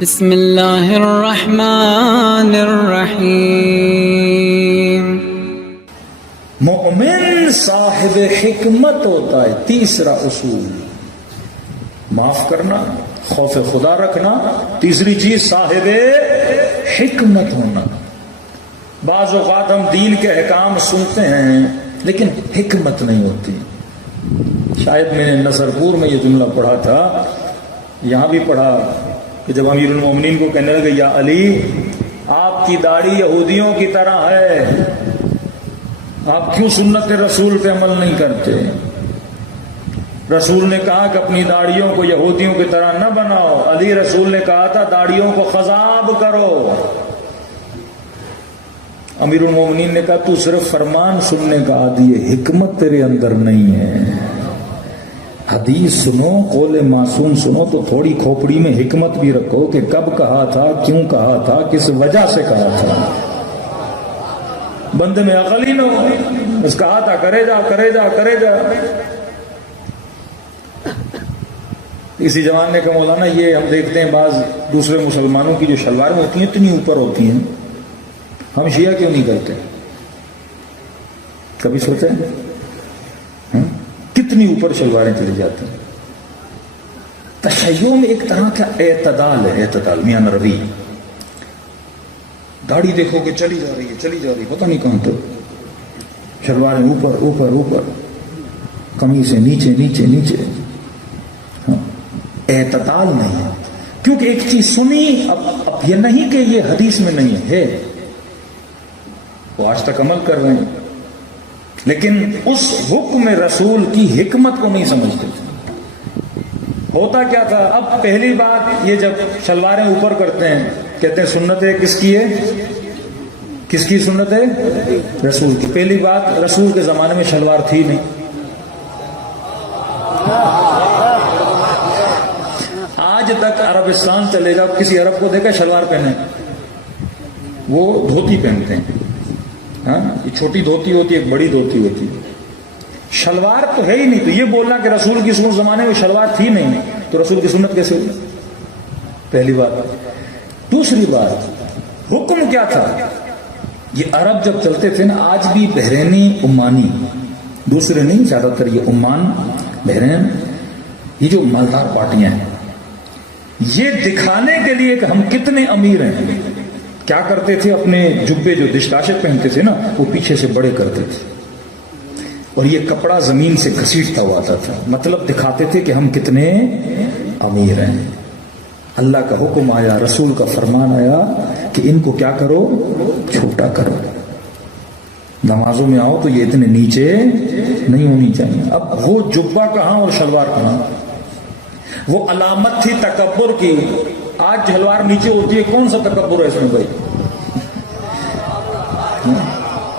بسم اللہ الرحمن الرحیم۔ مومن صاحب حکمت ہوتا ہے۔ تیسرا اصول معاف کرنا، خوف خدا رکھنا۔ تیسری چیز صاحب حکمت ہونا۔ بعض اوقات ہم دین کے احکام سنتے ہیں لیکن حکمت نہیں ہوتی۔ شاید میں نے نصرپور میں یہ جملہ پڑھا تھا، یہاں بھی پڑھا کہ جب امیر المومنین کو کہنے لگے یا علی آپ کی داڑھی یہودیوں کی طرح ہے، آپ کیوں سنت رسول پہ عمل نہیں کرتے؟ رسول نے کہا کہ اپنی داڑھیوں کو یہودیوں کی طرح نہ بناؤ۔ علی رسول نے کہا تھا داڑھیوں کو خضاب کرو۔ امیر المومنین نے کہا تو صرف فرمان سننے کا عادی ہے، حکمت تیرے اندر نہیں ہے۔ حدیث سنو، قول معصوم سنو تو تھوڑی کھوپڑی میں حکمت بھی رکھو کہ کب کہا تھا، کیوں کہا تھا، کس وجہ سے کہا تھا۔ بندے میں عقل ہی نہ ہو، بس کہا تھا کرے جا کرے جا کرے جا۔ اسی زمانے کا مولانا یہ ہم دیکھتے ہیں بعض دوسرے مسلمانوں کی جو شلواریں ہوتی ہیں اتنی اوپر ہوتی ہیں، ہم شیعہ کیوں نہیں کرتے؟ کبھی سوچے کتنی اوپر شلواریں چلی جاتی ہیں؟ تشیع میں ایک طرح کا اعتدال ہے، اعتدال میاں نروی۔ داڑھی دیکھو کہ چلی جا رہی ہے چلی جا رہی ہے، پتہ نہیں کہاں تک، شلواریں اوپر اوپر اوپر، قمیصیں نیچے نیچے نیچے۔ اعتدال نہیں ہے، کیونکہ ایک چیز سنی، اب یہ نہیں کہ یہ حدیث میں نہیں ہے، وہ آج تک عمل کر رہے ہیں لیکن اس حکم رسول کی حکمت کو نہیں سمجھتے تھے۔ ہوتا کیا تھا؟ اب پہلی بات یہ جب شلواریں اوپر کرتے ہیں کہتے ہیں سنت ہے، کس کی ہے؟ کس کی سنت ہے؟ رسول کی۔ پہلی بات رسول کے زمانے میں شلوار تھی نہیں۔ آج تک عربستان چلے جاؤ، کسی عرب کو دیکھا شلوار پہنے؟ وہ دھوتی پہنتے ہیں، ہاں یہ چھوٹی دھوتی ہوتی ہے، ایک بڑی دھوتی ہوتی ہے، شلوار تو ہے ہی نہیں۔ تو یہ بولنا کہ رسول کی سنت زمانے میں شلوار تھی نہیں تو رسول کی سنت کیسے ہوئی؟ پہلی بات۔ دوسری بات، حکم کیا تھا؟ یہ عرب جب چلتے تھے نا، آج بھی بحرینی، عمانی، دوسرے نہیں، زیادہ تر یہ عمان، بحرین، یہ جو مالدار پارٹیاں ہیں، یہ دکھانے کے لیے کہ ہم کتنے امیر ہیں، کیا کرتے تھے؟ اپنے جبے جو دشداشے پہنتے تھے نا وہ پیچھے سے بڑے کرتے تھے اور یہ کپڑا زمین سے گھسیٹتا ہوا آتا تھا، مطلب دکھاتے تھے کہ ہم کتنے امیر ہیں۔ اللہ کا حکم آیا، رسول کا فرمان آیا کہ ان کو کیا کرو؟ چھوٹا کرو۔ نمازوں میں آؤ تو یہ اتنے نیچے نہیں ہونی چاہیے۔ اب وہ جبہ کہاں اور شلوار کہاں؟ وہ علامت تھی تکبر کی، آج شلوار نیچے ہوتی ہے، کون سا تکبر ہے اس میں بھائی؟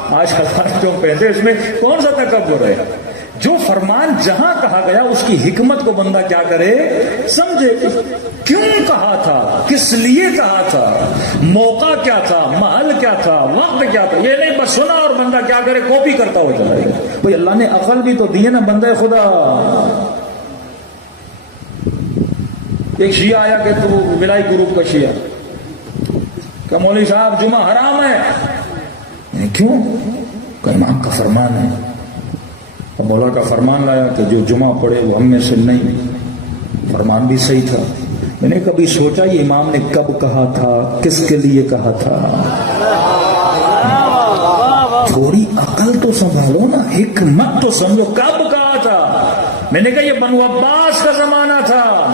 آج شلوار جو پہنتے ہیں اس میں کون سا تکبر ہے؟ جو فرمان جہاں کہا گیا اس کی حکمت کو بندہ کیا کرے؟ سمجھے، کیوں کہا تھا، کس لیے کہا تھا، موقع کیا تھا، محل کیا تھا، وقت کیا تھا۔ یہ نہیں بس سنا اور بندہ کیا کرے؟ کاپی کرتا ہو جائے گا۔ بھائی اللہ نے عقل بھی تو دی ہے نا بندہ خدا۔ ایک شیعہ آیا کہ تو ولائی گروپ کا شیعہ کہ مولوی صاحب جمعہ حرام ہے۔ کیوں؟ کہ امام کا فرمان ہے۔ اور مولا کا فرمان لایا کہ جو جمعہ پڑھے وہ ہم میں سے نہیں۔ فرمان بھی صحیح تھا۔ میں نے کبھی سوچا یہ امام نے کب کہا تھا، کس کے لیے کہا تھا؟ تھوڑی عقل تو سنبھالو نا، حکمت تو سمجھو، کب کہا تھا؟ میں نے کہا یہ بنو عباس کا زمانہ تھا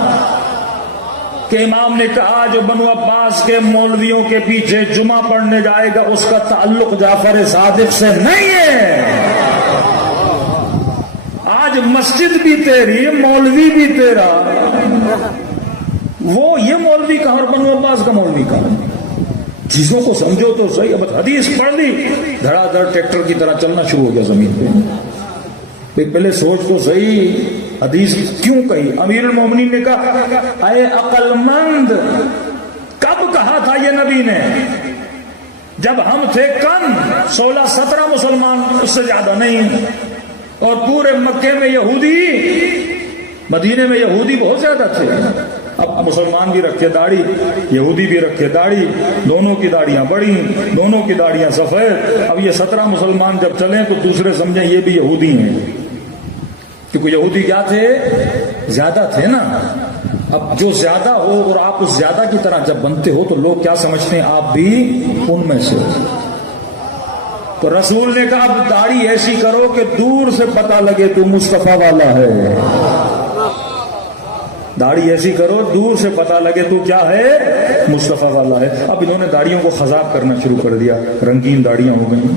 کہ امام نے کہا جو بنو عباس کے مولویوں کے پیچھے جمعہ پڑھنے جائے گا اس کا تعلق جعفر صادق سے نہیں ہے۔ آج مسجد بھی تیری، مولوی بھی تیرا، وہ یہ مولوی کہاں اور بنو عباس کا مولوی کہاں؟ چیزوں کو سمجھو تو صحیح۔ اب حدیث پڑھ لی، دھڑا دھڑ ٹریکٹر کی طرح چلنا شروع ہو گیا زمین پہ۔ پہلے سوچ تو صحیح، حدیث کیوں کہی؟ امیر المومنین نے کہا اے عقل مند، کب کہا تھا یہ نبی نے؟ جب ہم تھے کم، 16-17 مسلمان، اس سے زیادہ نہیں، اور پورے مکے میں یہودی، مدینے میں یہودی بہت زیادہ تھے۔ اب مسلمان بھی رکھے داڑھی, یہودی بھی رکھے داڑھی, دونوں کی داڑیاں بڑی, دونوں کی داڑیاں سفید. اب یہ 17 مسلمان جب چلیں تو دوسرے سمجھیں یہ بھی یہودی ہیں, کیونکہ یہودی کیا تھے, زیادہ تھے نا. اب جو زیادہ ہو اور آپ اس زیادہ کی طرح جب بنتے ہو تو لوگ کیا سمجھتے ہیں, آپ بھی ان میں سے ہو. تو رسول نے کہا اب داڑھی ایسی کرو کہ دور سے پتہ لگے تو مصطفیٰ والا ہے. داڑھی ایسی کرو دور سے پتہ لگے تو کیا ہے, مصطفیٰ والا ہے. اب انہوں نے داڑھیوں کو خضاب کرنا شروع کر دیا, رنگین داڑیاں ہو گئیں.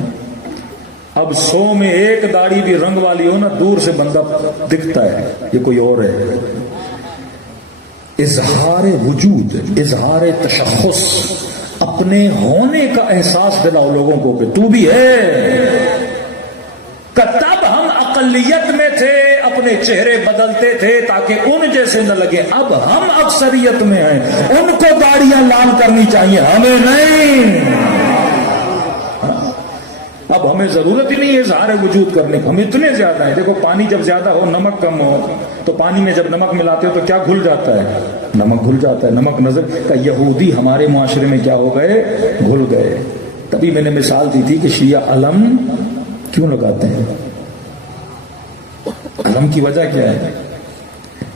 اب 100 میں 1 داڑھی بھی رنگ والی ہو نا, دور سے بندہ دکھتا ہے یہ کوئی اور ہے. اظہار وجود, اظہار تشخص, اپنے ہونے کا احساس دلاؤ لوگوں کو کہ تو بھی ہے. تب ہم اقلیت میں تھے, اپنے چہرے بدلتے تھے تاکہ ان جیسے نہ لگے. اب ہم اکثریت میں ہیں, ان کو داڑیاں لال کرنی چاہیے, ہمیں نہیں. اب ہمیں ضرورت ہی نہیں ہے اظہار وجود کرنے کی, ہم اتنے زیادہ ہیں. دیکھو پانی جب زیادہ ہو, نمک کم ہو, تو پانی میں جب نمک ملاتے ہو تو کیا گھل جاتا ہے, نمک گھل جاتا ہے. نمک نظر کا یہودی ہمارے معاشرے میں کیا ہو گئے, گھل گئے. تبھی میں نے مثال دی تھی کہ شیعہ علم کیوں لگاتے ہیں. علم کی وجہ کیا ہے,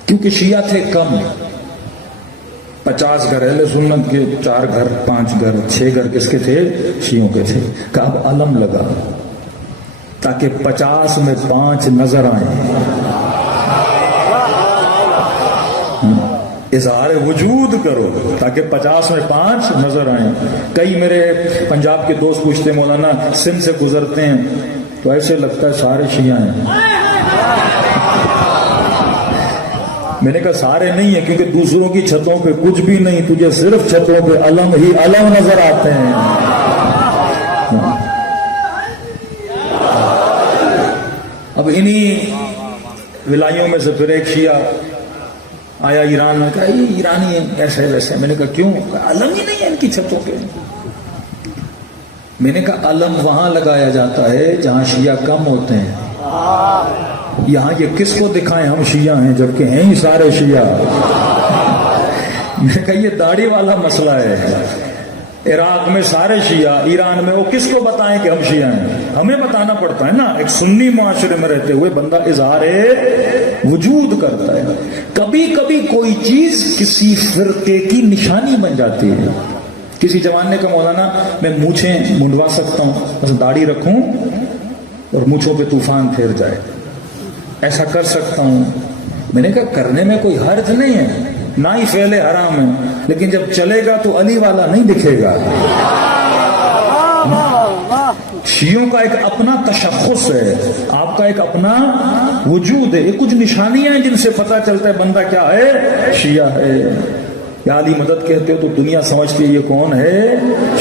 کیونکہ شیعہ تھے کم. 50 گھر اہل سنت کے, 4 گھر 5 گھر 6 گھر کس کے تھے, شیعوں کے تھے. کہ اب علم لگا تاکہ 50 میں 5 نظر آئیں. اظہار وجود کرو تاکہ 50 میں 5 نظر آئیں. کئی میرے پنجاب کے دوست پوچھتے مولانا سندھ سے گزرتے ہیں تو ایسے لگتا ہے سارے شیعہ ہیں. میں نے کہا سارے نہیں ہیں, کیونکہ دوسروں کی چھتوں پہ کچھ بھی نہیں, تجھے صرف چھتوں پہ علم ہی علم نظر آتے ہیں. اب انہی ولایوں میں سے پھر ایک شیعہ آیا ایران میں, کہا یہ ایرانی ہیں ایسے ویسے. میں نے کہا کیوں, علم ہی نہیں ہے ان کی چھتوں پہ. میں نے کہا علم وہاں لگایا جاتا ہے جہاں شیعہ کم ہوتے ہیں. یہاں یہ کس کو دکھائیں ہم شیعہ ہیں جبکہ ہیں ہی سارے شیعہ. میں نے کہا یہ داڑھی والا مسئلہ ہے. عراق میں سارے شیعہ, ایران میں, وہ کس کو بتائیں کہ ہم شیعہ ہیں. ہمیں بتانا پڑتا ہے نا. ایک سنی معاشرے میں رہتے ہوئے بندہ اظہار وجود کرتا ہے. کبھی کبھی کوئی چیز کسی فرقے کی نشانی بن جاتی ہے. کسی جوان نے کہا مولانا میں مونچھیں منڈوا سکتا ہوں, بس داڑھی رکھوں اور مونچھوں پہ طوفان پھیر جائے, ایسا کر سکتا ہوں. میں نے کہا کرنے میں کوئی حرج نہیں ہے, نہ ہی فعل حرام ہے, لیکن جب چلے گا تو علی والا نہیں دکھے گا. شیعوں کا ایک اپنا تشخص ہے, آپ کا ایک اپنا وجود ہے. یہ کچھ نشانیاں ہیں جن سے پتہ چلتا ہے بندہ کیا ہے, شیعہ ہے. یا علی مدد کہتے ہو تو دنیا سمجھتی ہے یہ کون ہے,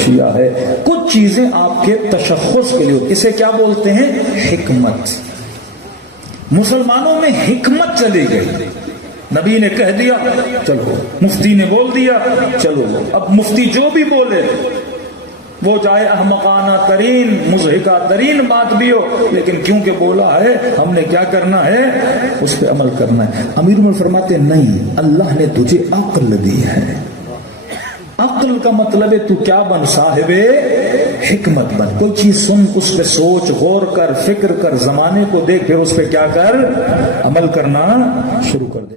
شیعہ ہے. کچھ چیزیں آپ کے تشخص کے لیے, اسے کیا بولتے ہیں, حکمت. مسلمانوں میں حکمت چلی گئی. نبی نے کہہ دیا چلو, مفتی نے بول دیا چلو. اب مفتی جو بھی بولے وہ چاہے احمقانہ ترین مضحکہ ترین بات بھی ہو, لیکن کیونکہ بولا ہے ہم نے کیا کرنا ہے, اس پہ عمل کرنا ہے. امیر عمر فرماتے نہیں, اللہ نے تجھے عقل دی ہے. عقل کا مطلب ہے تو کیا بن, صاحب حکمت بن. کوئی چیز سن, اس پہ سوچ, غور کر, فکر کر, زمانے کو دیکھ, پھر اس پہ کیا کر, عمل کرنا شروع کر دے.